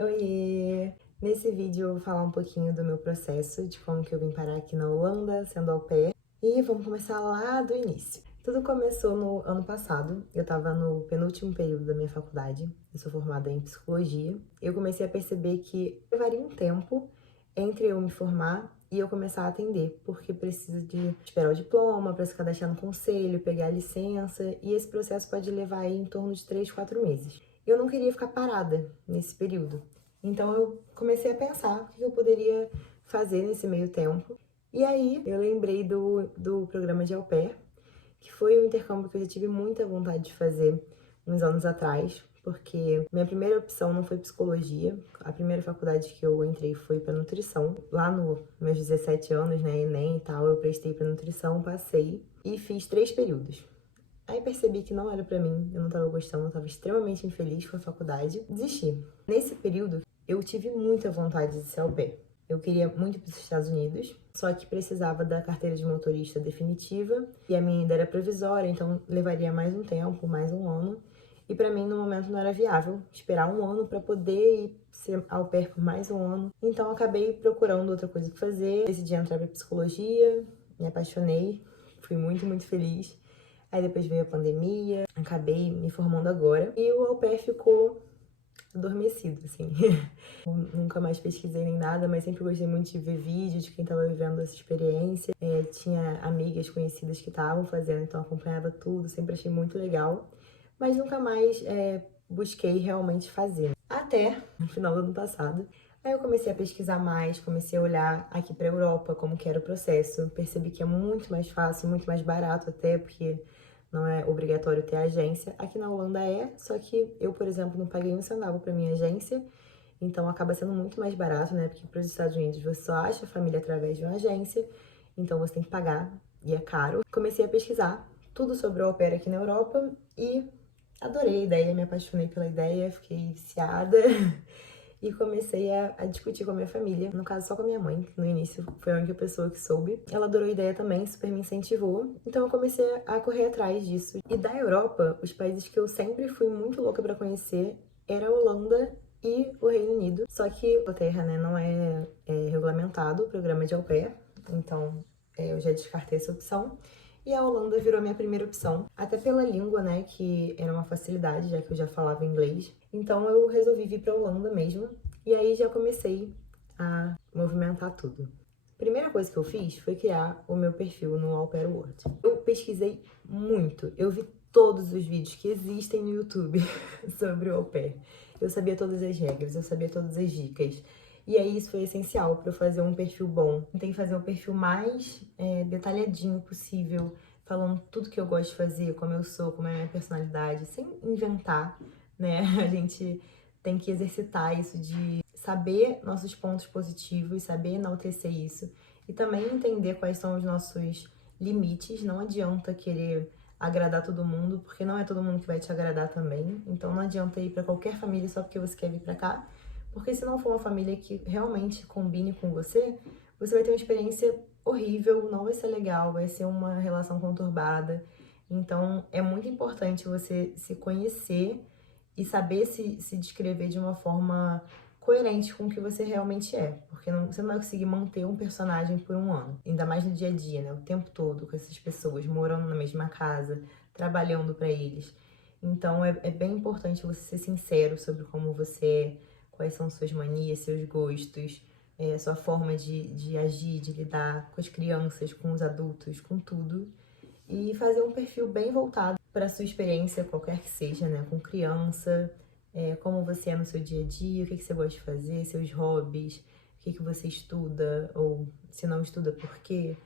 Oiê! Nesse vídeo eu vou falar um pouquinho do meu processo, de como que eu vim parar aqui na Holanda, sendo au pair. E vamos começar lá do início. Tudo começou no ano passado, eu tava no penúltimo período da minha faculdade, eu sou formada em psicologia. Eu comecei a perceber que levaria um tempo entre eu me formar e eu começar a atender, porque preciso de esperar o diploma para se cadastrar no conselho, pegar a licença, e esse processo pode levar aí em torno de 3, 4 meses. Eu não queria ficar parada nesse período. Então eu comecei a pensar o que eu poderia fazer nesse meio tempo. E aí eu lembrei do programa de au pair, que foi um intercâmbio que eu já tive muita vontade de fazer uns anos atrás, porque minha primeira opção não foi psicologia. A primeira faculdade que eu entrei foi para nutrição. Lá nos meus 17 anos, né, Enem e tal, eu prestei para nutrição, passei e fiz 3 períodos. Aí percebi que não era pra mim, eu não tava gostando, eu tava extremamente infeliz com a faculdade, desisti. Nesse período, eu tive muita vontade de ser au pair. Eu queria muito ir para os Estados Unidos, só que precisava da carteira de motorista definitiva e a minha ainda era provisória, então levaria mais um tempo, mais um ano. E pra mim, no momento, não era viável esperar um ano pra poder ir ser au pair por mais um ano. Então, acabei procurando outra coisa pra fazer, decidi entrar pra psicologia, me apaixonei, fui muito, muito feliz. Aí depois veio a pandemia, acabei me formando agora. E o au pair ficou adormecido, assim. Nunca mais pesquisei nem nada, mas sempre gostei muito de ver vídeos de quem tava vivendo essa experiência. Tinha amigas conhecidas que estavam fazendo, então acompanhava tudo, sempre achei muito legal. Mas nunca mais busquei realmente fazer. Até no final do ano passado. Aí eu comecei a pesquisar mais, comecei a olhar aqui pra Europa como que era o processo. Percebi que é muito mais fácil, muito mais barato até, porque não é obrigatório ter agência. Aqui na Holanda é, só que eu, por exemplo, não paguei um centavo pra minha agência, então acaba sendo muito mais barato, né? Porque para os Estados Unidos você só acha família através de uma agência, então você tem que pagar e é caro. Comecei a pesquisar tudo sobre o au pair aqui na Europa e adorei a ideia, me apaixonei pela ideia, fiquei viciada. E comecei a discutir com a minha família, no caso só com a minha mãe, que no início foi a única pessoa que soube. Ela adorou a ideia também, super me incentivou, então eu comecei a correr atrás disso. E da Europa, os países que eu sempre fui muito louca pra conhecer era a Holanda e o Reino Unido. Só que a Inglaterra, né, não é regulamentado o programa de au pair, então eu já descartei essa opção. E a Holanda virou minha primeira opção, até pela língua, né, que era uma facilidade, já que eu já falava inglês. Então eu resolvi vir pra Holanda mesmo, e aí já comecei a movimentar tudo. Primeira coisa que eu fiz foi criar o meu perfil no Au Pair World. Eu pesquisei muito, eu vi todos os vídeos que existem no YouTube sobre o au pair. Eu sabia todas as regras, eu sabia todas as dicas. E aí isso foi essencial para eu fazer um perfil bom. Tentei fazer o perfil mais detalhadinho possível, falando tudo que eu gosto de fazer, como eu sou, como é a minha personalidade, sem inventar, né? A gente tem que exercitar isso de saber nossos pontos positivos, saber enaltecer isso e também entender quais são os nossos limites. Não adianta querer agradar todo mundo, porque não é todo mundo que vai te agradar também. Então não adianta ir para qualquer família só porque você quer vir para cá, porque se não for uma família que realmente combine com você, você vai ter uma experiência horrível, não vai ser legal, vai ser uma relação conturbada. Então é muito importante você se conhecer e saber se descrever de uma forma coerente com o que você realmente é, porque você não vai conseguir manter um personagem por um ano, ainda mais no dia a dia, né? O tempo todo com essas pessoas, morando na mesma casa, trabalhando para eles. Então é bem importante você ser sincero sobre como você é, quais são suas manias, seus gostos, sua forma de agir, de lidar com as crianças, com os adultos, com tudo. E fazer um perfil bem voltado para sua experiência, qualquer que seja, né? Com criança, como você é no seu dia a dia, o que você gosta de fazer, seus hobbies, o que você estuda, ou se não estuda, por quê.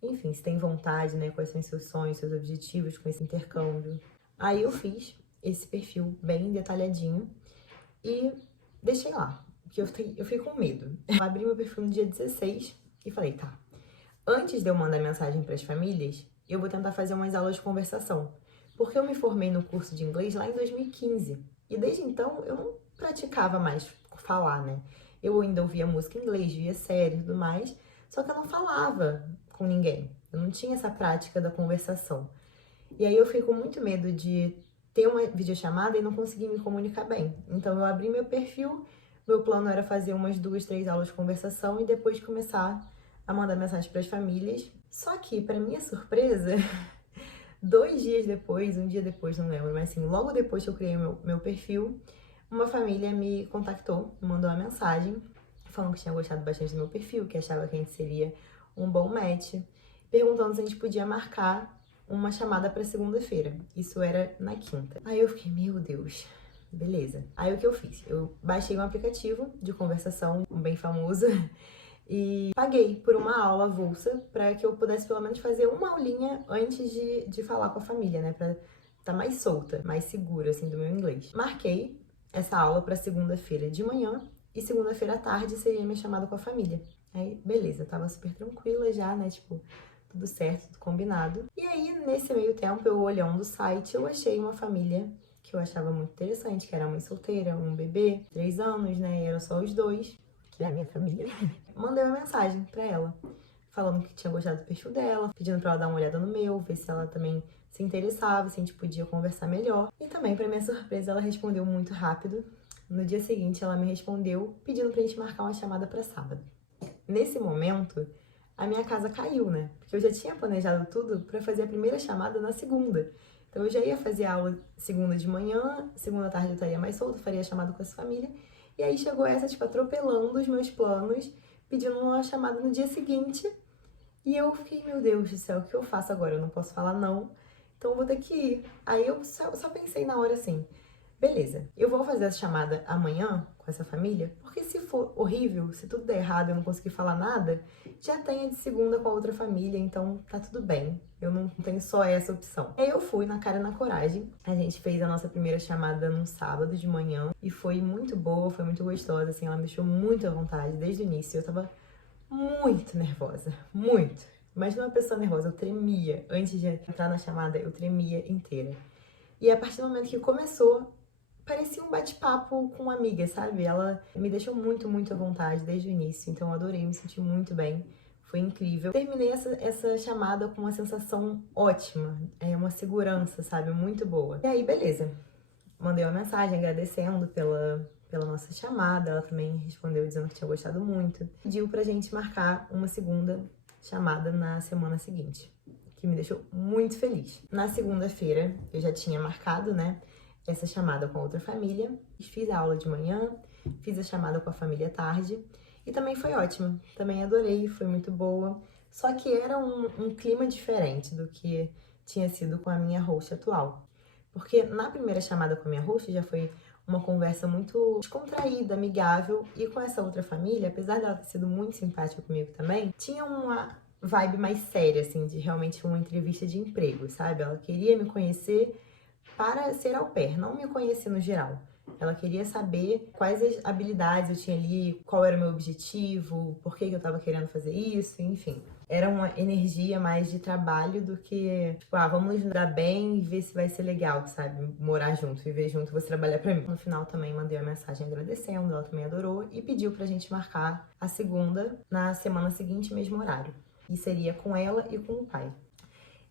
Enfim, se tem vontade, né? Quais são os seus sonhos, seus objetivos com esse intercâmbio. Aí eu fiz esse perfil bem detalhadinho e deixei lá, porque eu fiquei com medo. Eu abri meu perfil no dia 16 e falei, tá, antes de eu mandar mensagem para as famílias, eu vou tentar fazer umas aulas de conversação. Porque eu me formei no curso de inglês lá em 2015. E desde então eu não praticava mais falar, né? Eu ainda ouvia música em inglês, via série e tudo mais, só que eu não falava com ninguém. Eu não tinha essa prática da conversação. E aí eu fiquei com muito medo de ter uma videochamada e não conseguir me comunicar bem. Então eu abri meu perfil, Meu plano era fazer umas 2, 3 aulas de conversação e depois começar a mandar mensagem para as famílias. Só que, para minha surpresa, 2 dias depois, um dia depois, não lembro, mas assim, logo depois que eu criei meu perfil, uma família me contactou, me mandou uma mensagem, falando que tinha gostado bastante do meu perfil, que achava que a gente seria um bom match, perguntando se a gente podia marcar uma chamada para segunda-feira. Isso era na quinta. Aí eu fiquei, meu Deus, beleza. Aí o que eu fiz? Eu baixei um aplicativo de conversação bem famoso e paguei por uma aula avulsa para que eu pudesse pelo menos fazer uma aulinha antes de falar com a família, né? Pra estar mais solta, mais segura, assim, do meu inglês. Marquei essa aula para segunda-feira de manhã e segunda-feira à tarde seria minha chamada com a família. Aí, beleza, eu tava super tranquila já, né? Tipo, tudo certo, tudo combinado. E aí, nesse meio tempo, eu olhando o site, eu achei uma família que eu achava muito interessante, que era mãe solteira, um bebê, 3 anos, né? E eram só os dois, que é a minha família. Mandei uma mensagem pra ela, falando que tinha gostado do perfil dela, pedindo pra ela dar uma olhada no meu, ver se ela também se interessava, se a gente podia conversar melhor. E também, pra minha surpresa, ela respondeu muito rápido. No dia seguinte, ela me respondeu pedindo pra gente marcar uma chamada pra sábado. Nesse momento, a minha casa caiu, né? Porque eu já tinha planejado tudo pra fazer a primeira chamada na segunda. Então eu já ia fazer a aula segunda de manhã, segunda tarde eu estaria mais solta, faria a chamada com essa família. E aí chegou essa, tipo, atropelando os meus planos, pedindo uma chamada no dia seguinte. E eu fiquei, meu Deus do céu, o que eu faço agora? Eu não posso falar não, então eu vou ter que ir. Aí eu só pensei na hora assim, beleza, eu vou fazer essa chamada amanhã com essa família, porque se for horrível, se tudo der errado e eu não conseguir falar nada, já tenho a de segunda com a outra família, então tá tudo bem. Eu não tenho só essa opção. Aí eu fui na cara e na coragem. A gente fez a nossa primeira chamada num sábado de manhã e foi muito boa, foi muito gostosa, assim, ela me deixou muito à vontade desde o início. Eu tava muito nervosa, muito. Imagina uma pessoa nervosa, eu tremia. Antes de entrar na chamada, eu tremia inteira. E a partir do momento que começou, parecia um bate-papo com uma amiga, sabe? Ela me deixou muito, muito à vontade desde o início, então eu adorei, me senti muito bem. Foi incrível. Terminei essa chamada com uma sensação ótima, uma segurança, sabe? Muito boa. E aí, beleza. Mandei uma mensagem agradecendo pela nossa chamada. Ela também respondeu dizendo que tinha gostado muito. Pediu pra gente marcar uma segunda chamada na semana seguinte, que me deixou muito feliz. Na segunda-feira, eu já tinha marcado, né, essa chamada com outra família. Fiz a aula de manhã, fiz a chamada com a família à tarde e também foi ótima. Também adorei, foi muito boa. Só que era um clima diferente do que tinha sido com a minha host atual. Porque na primeira chamada com a minha host já foi uma conversa muito descontraída, amigável. E com essa outra família, apesar dela ter sido muito simpática comigo também, tinha uma vibe mais séria, assim, de realmente uma entrevista de emprego, sabe? Ela queria me conhecer para ser au pair, não me conhecer no geral. Ela queria saber quais as habilidades eu tinha ali, qual era o meu objetivo, por que eu tava querendo fazer isso, enfim. Era uma energia mais de trabalho do que, tipo, vamos nos dar bem e ver se vai ser legal, sabe? Morar junto, viver junto, você trabalhar pra mim. No final também mandei uma mensagem agradecendo, ela também adorou e pediu pra gente marcar a segunda na semana seguinte, mesmo horário. E seria com ela e com o pai.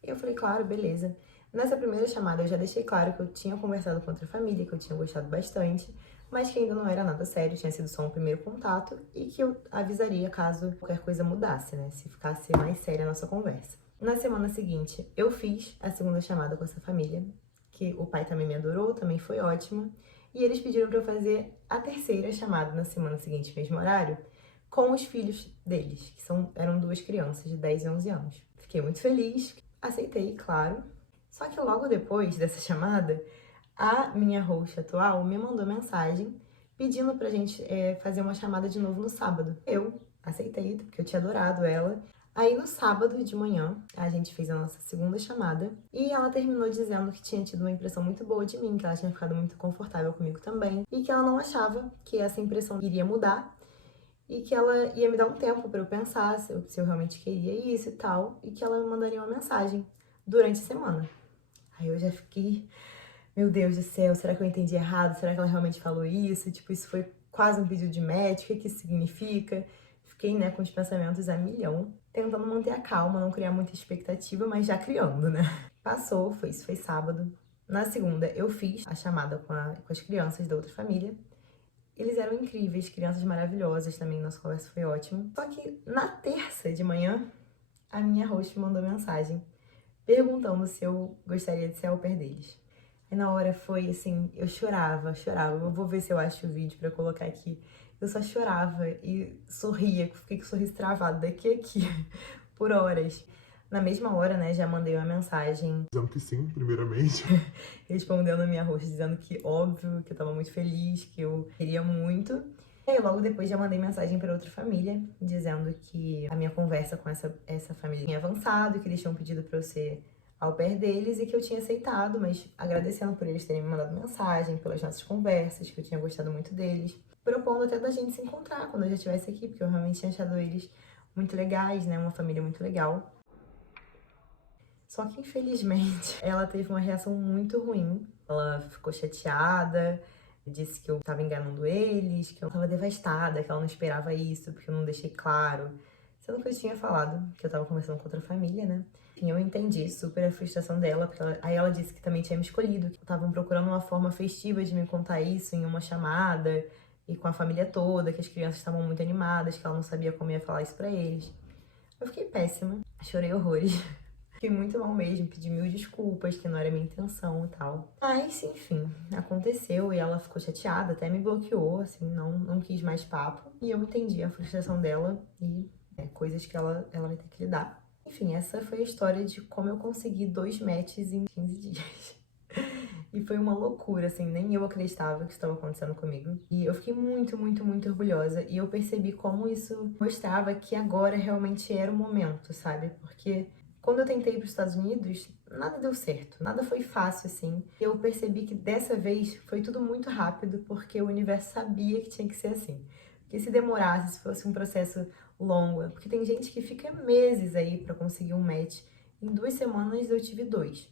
Eu falei, claro, beleza. Nessa primeira chamada eu já deixei claro que eu tinha conversado com outra família, que eu tinha gostado bastante, mas que ainda não era nada sério, tinha sido só um primeiro contato e que eu avisaria caso qualquer coisa mudasse, né? Se ficasse mais séria a nossa conversa. Na semana seguinte, eu fiz a segunda chamada com essa família, que o pai também me adorou, também foi ótima, e eles pediram para eu fazer a terceira chamada na semana seguinte, mesmo horário, com os filhos deles, que eram 2 crianças de 10 e 11 anos. Fiquei muito feliz, aceitei, claro. Só que logo depois dessa chamada, a minha host atual me mandou mensagem pedindo pra gente fazer uma chamada de novo no sábado. Eu aceitei, porque eu tinha adorado ela. Aí no sábado de manhã, a gente fez a nossa segunda chamada e ela terminou dizendo que tinha tido uma impressão muito boa de mim, que ela tinha ficado muito confortável comigo também e que ela não achava que essa impressão iria mudar e que ela ia me dar um tempo pra eu pensar se eu realmente queria isso e tal, e que ela me mandaria uma mensagem durante a semana. Aí eu já fiquei, meu Deus do céu, será que eu entendi errado? Será que ela realmente falou isso? Tipo, isso foi quase um pedido de match, o que que isso significa? Fiquei, né, com os pensamentos a milhão, tentando manter a calma, não criar muita expectativa, mas já criando, né? Passou, isso foi sábado. Na segunda, eu fiz a chamada com as crianças da outra família. eles eram incríveis, crianças maravilhosas também, nossa conversa foi ótima. Só que na terça de manhã, a minha host mandou mensagem perguntando se eu gostaria de ser au pair deles. Aí na hora foi assim, eu chorava. Eu vou ver se eu acho o vídeo pra colocar aqui. Eu só chorava e sorria, fiquei com o sorriso travado daqui a aqui, por horas. Na mesma hora, né, já mandei uma mensagem dizendo que sim, primeiramente. respondendo a minha host, dizendo que, óbvio, que eu tava muito feliz, que eu queria muito. E aí, logo depois, já mandei mensagem para outra família, dizendo que a minha conversa com essa família tinha avançado, que eles tinham pedido pra eu ser au pair deles e que eu tinha aceitado, mas agradecendo por eles terem me mandado mensagem, pelas nossas conversas, que eu tinha gostado muito deles, propondo até da gente se encontrar quando eu já estivesse aqui, porque eu realmente tinha achado eles muito legais, né? Uma família muito legal. Só que, infelizmente, ela teve uma reação muito ruim. Ela ficou chateada, disse que eu tava enganando eles, que eu tava devastada, que ela não esperava isso, porque eu não deixei claro. Sendo que eu tinha falado que eu tava conversando com outra família, né? Enfim, eu entendi super a frustração dela, porque aí ela disse que também tinha me escolhido, que estavam procurando uma forma festiva de me contar isso em uma chamada e com a família toda, que as crianças estavam muito animadas, que ela não sabia como ia falar isso pra eles. Eu fiquei péssima, chorei horrores. Fiquei muito mal mesmo, pedi mil desculpas, que não era minha intenção e tal. Mas, enfim, aconteceu e ela ficou chateada, até me bloqueou, assim, não quis mais papo. E eu entendi a frustração dela e coisas que ela vai ter que lidar. Enfim, essa foi a história de como eu consegui 2 matches em 15 dias. E foi uma loucura, assim, nem eu acreditava que isso estava acontecendo comigo. E eu fiquei muito, muito, muito orgulhosa. E eu percebi como isso mostrava que agora realmente era o momento, sabe? Porque quando eu tentei ir para os Estados Unidos, nada deu certo, nada foi fácil assim. Eu percebi que dessa vez foi tudo muito rápido, porque o universo sabia que tinha que ser assim. Porque se demorasse, se fosse um processo longo, porque tem gente que fica meses aí para conseguir um match. Em 2 semanas eu tive 2.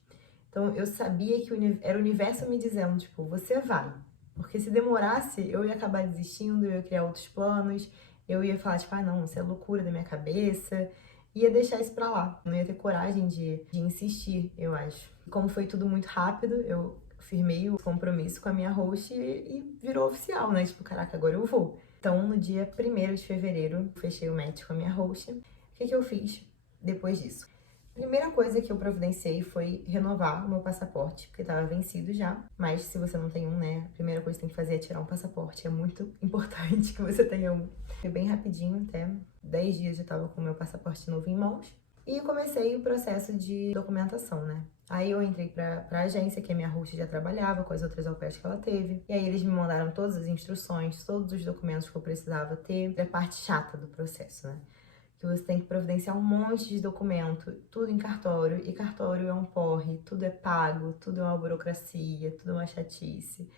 Então eu sabia que era o universo me dizendo, tipo, você vai. Porque se demorasse, eu ia acabar desistindo, eu ia criar outros planos, eu ia falar, tipo, ah, não, isso é loucura da minha cabeça, ia deixar isso pra lá. Não ia ter coragem de insistir, eu acho. Como foi tudo muito rápido, eu firmei o compromisso com a minha host e virou oficial, né? Tipo, caraca, agora eu vou. Então, no dia 1º de fevereiro, fechei o match com a minha host. O que eu fiz depois disso? A primeira coisa que eu providenciei foi renovar o meu passaporte, porque estava vencido já. Mas se você não tem um, né, a primeira coisa que tem que fazer é tirar um passaporte. É muito importante que você tenha um. Foi bem rapidinho, até 10 dias eu tava com o meu passaporte novo em mãos. E comecei o processo de documentação, né? Aí eu entrei pra agência, que a minha host já trabalhava, com as outras au pairs que ela teve. E aí eles me mandaram todas as instruções, todos os documentos que eu precisava ter. É a parte chata do processo, né? Que você tem que providenciar um monte de documento, tudo em cartório, e cartório é um porre, tudo é pago, tudo é uma burocracia, tudo é uma chatice.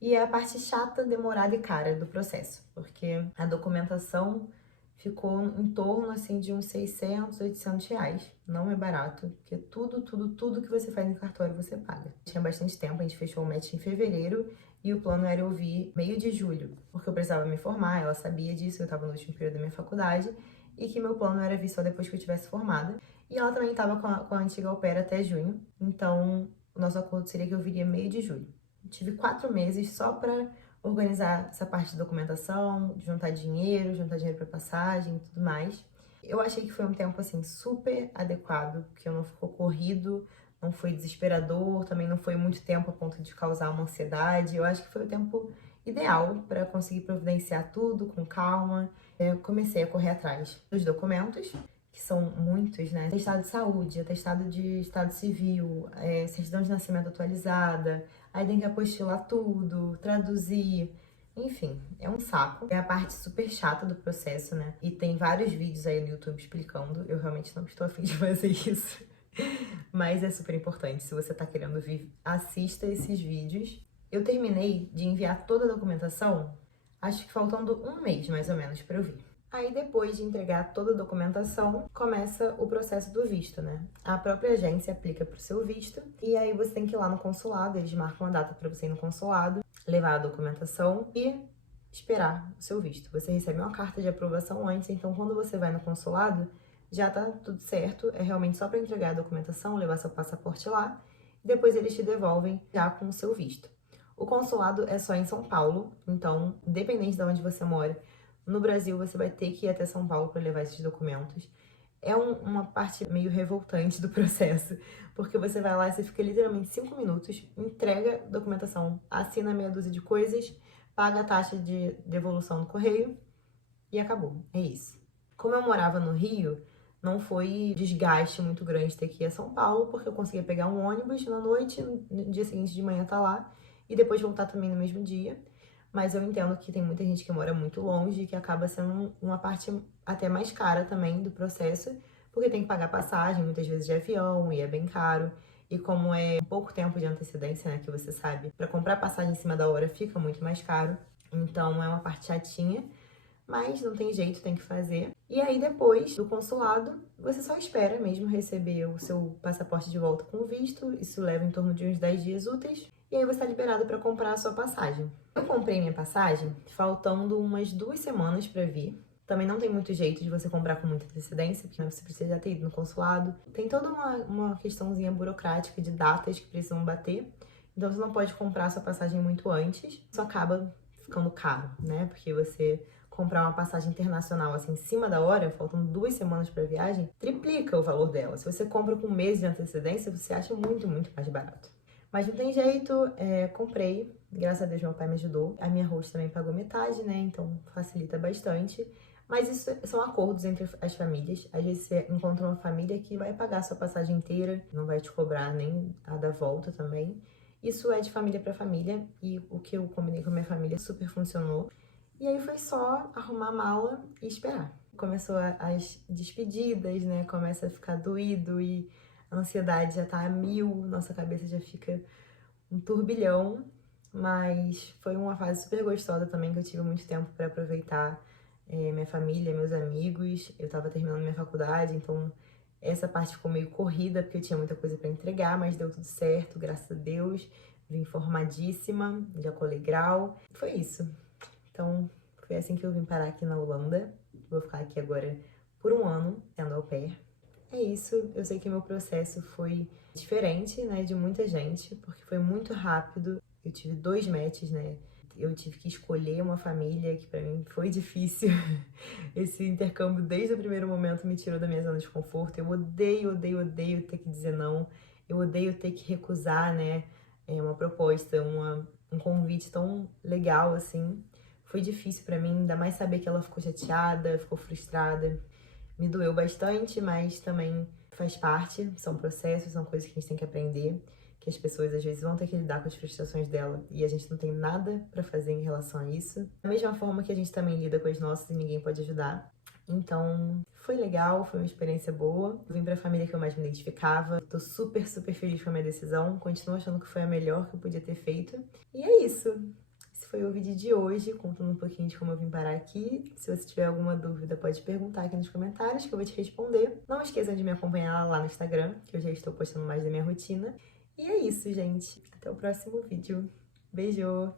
E é a parte chata, demorada e cara do processo, porque a documentação ficou em torno, assim, de uns 600, 800 reais. Não é barato, porque tudo que você faz em cartório você paga. Tinha bastante tempo, a gente fechou o match em fevereiro, e o plano era eu vir meio de julho, porque eu precisava me formar, ela sabia disso, eu tava no último período da minha faculdade, e que meu plano era vir só depois que eu tivesse formada. E ela também estava com a antiga au pair até junho, então o nosso acordo seria que eu viria meio de julho. Tive 4 meses só para organizar essa parte de documentação, juntar dinheiro para passagem e tudo mais. Eu achei que foi um tempo, assim, super adequado, porque não ficou corrido, não foi desesperador, também não foi muito tempo a ponto de causar uma ansiedade. Eu acho que foi o tempo ideal para conseguir providenciar tudo com calma. Eu comecei a correr atrás dos documentos, que são muitos, né? Atestado de saúde, atestado de estado civil, certidão de nascimento atualizada, aí tem que apostilar tudo, traduzir, enfim, é um saco. É a parte super chata do processo, né? E tem vários vídeos aí no YouTube explicando, eu realmente não estou a fim de fazer isso. Mas é super importante, se você tá querendo vir, assista esses vídeos. Eu terminei de enviar toda a documentação, acho que faltando um mês mais ou menos para eu vir. Aí depois de entregar toda a documentação, começa o processo do visto, né? A própria agência aplica pro seu visto e aí você tem que ir lá no consulado, eles marcam uma data para você ir no consulado, levar a documentação e esperar o seu visto. Você recebe uma carta de aprovação antes, então quando você vai no consulado, já tá tudo certo, é realmente só para entregar a documentação, levar seu passaporte lá, e depois eles te devolvem já com o seu visto. O consulado é só em São Paulo, então, independente de onde você mora, no Brasil você vai ter que ir até São Paulo para levar esses documentos. É uma parte meio revoltante do processo, porque você vai lá e você fica literalmente 5 minutos, entrega a documentação, assina meia dúzia de coisas, paga a taxa de devolução do correio e acabou. É isso. Como eu morava no Rio, não foi desgaste muito grande ter que ir a São Paulo, porque eu conseguia pegar um ônibus na noite, no dia seguinte de manhã tá lá, e depois voltar também no mesmo dia. Mas eu entendo que tem muita gente que mora muito longe e que acaba sendo uma parte até mais cara também do processo, porque tem que pagar passagem, muitas vezes de avião, e é bem caro. E como é pouco tempo de antecedência, né, que você sabe, para comprar passagem em cima da hora fica muito mais caro. Então é uma parte chatinha, mas não tem jeito, tem que fazer. E aí depois do consulado, você só espera mesmo receber o seu passaporte de volta com visto. Isso leva em torno de uns 10 dias úteis. E aí você está liberado para comprar a sua passagem. Eu comprei minha passagem faltando umas 2 semanas para vir. Também não tem muito jeito de você comprar com muita antecedência, porque você precisa já ter ido no consulado. Tem toda uma questãozinha burocrática de datas que precisam bater. Então você não pode comprar a sua passagem muito antes. Isso acaba ficando caro, né? Porque você comprar uma passagem internacional assim em cima da hora, faltando 2 semanas para a viagem, triplica o valor dela. Se você compra com um mês de antecedência, você acha muito, muito mais barato. Mas não tem jeito, comprei. Graças a Deus meu pai me ajudou. A minha host também pagou metade, né? Então facilita bastante. Mas isso são acordos entre as famílias. Às vezes você encontra uma família que vai pagar a sua passagem inteira, não vai te cobrar nem a da volta também. Isso é de família para família e o que eu combinei com a minha família super funcionou. E aí foi só arrumar a mala e esperar. Começou as despedidas, né? Começa a ficar doído e a ansiedade já tá a mil, nossa cabeça já fica um turbilhão. Mas foi uma fase super gostosa também, que eu tive muito tempo para aproveitar minha família, meus amigos. Eu tava terminando minha faculdade, então essa parte ficou meio corrida, porque eu tinha muita coisa para entregar, mas deu tudo certo, graças a Deus. Vim formadíssima, já colei grau. Foi isso. Então, foi assim que eu vim parar aqui na Holanda. Vou ficar aqui agora por um ano, sendo au pair. É isso, eu sei que meu processo foi diferente, né, de muita gente, porque foi muito rápido. Eu tive 2 matches, né? Eu tive que escolher uma família, que pra mim foi difícil. Esse intercâmbio, desde o primeiro momento, me tirou da minha zona de conforto. Eu odeio, odeio, odeio ter que dizer não. Eu odeio ter que recusar, né, uma proposta, um convite tão legal assim. Foi difícil pra mim, ainda mais saber que ela ficou chateada, ficou frustrada. Me doeu bastante, mas também faz parte, são processos, são coisas que a gente tem que aprender, que as pessoas às vezes vão ter que lidar com as frustrações dela e a gente não tem nada pra fazer em relação a isso. Da mesma forma que a gente também lida com as nossas e ninguém pode ajudar. Então, foi legal, foi uma experiência boa. Vim pra família que eu mais me identificava. Tô super, super feliz com a minha decisão. Continuo achando que foi a melhor que eu podia ter feito. E é isso. Esse foi o vídeo de hoje, contando um pouquinho de como eu vim parar aqui. Se você tiver alguma dúvida, pode perguntar aqui nos comentários que eu vou te responder. Não esqueçam de me acompanhar lá no Instagram, que eu já estou postando mais da minha rotina. E é isso, gente. Até o próximo vídeo. Beijo!